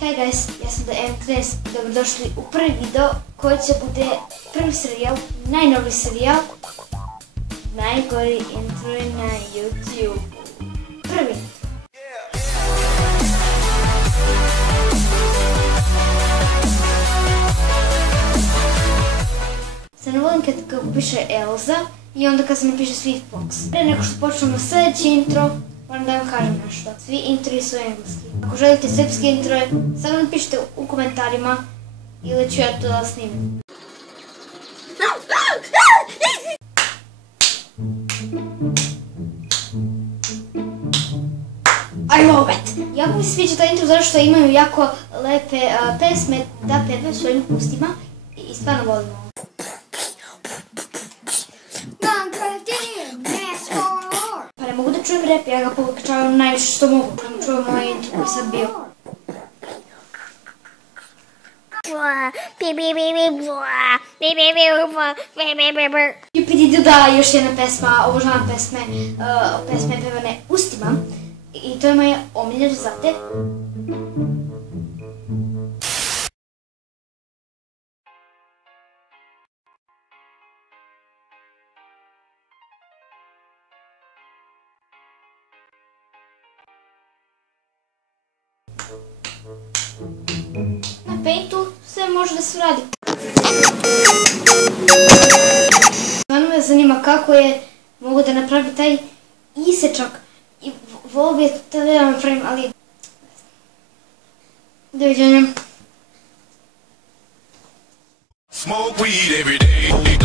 Hi guys, ja sam M13 i dobrodošli u prvi video koji će bude prvi serijal, najnoviji serijal, najgori intro na YouTube. Prvi. Sad ne volim kad piše Elza i onda kad se mi piše Sweetbox. Prije nego što počnemo sljedeći intro, moram da vam kažem nešto. Svi introi su engleski. Ako želite srpske introje, samo napišite u komentarima ili ću ja to da snimim. I love it! Jako mi se sviđa taj intro zato što imaju jako lepe pesme da pevaju svojim ustima i stvarno volim ovo. Pa ne mogu da čujem rap, ja ga povećavam najviše što mogu. Čujem moj intro koji sad bio. Stupid da, još jedna pesma, obožavam pesme pevane ustima. I to je moja omiljena, znate. Na Paintu sve može da se radi. Stvarno me zanima kako je mogu da napravi taj isečak. I volio bi to da napravim, ali... Doviđenja. Smoke weed every day.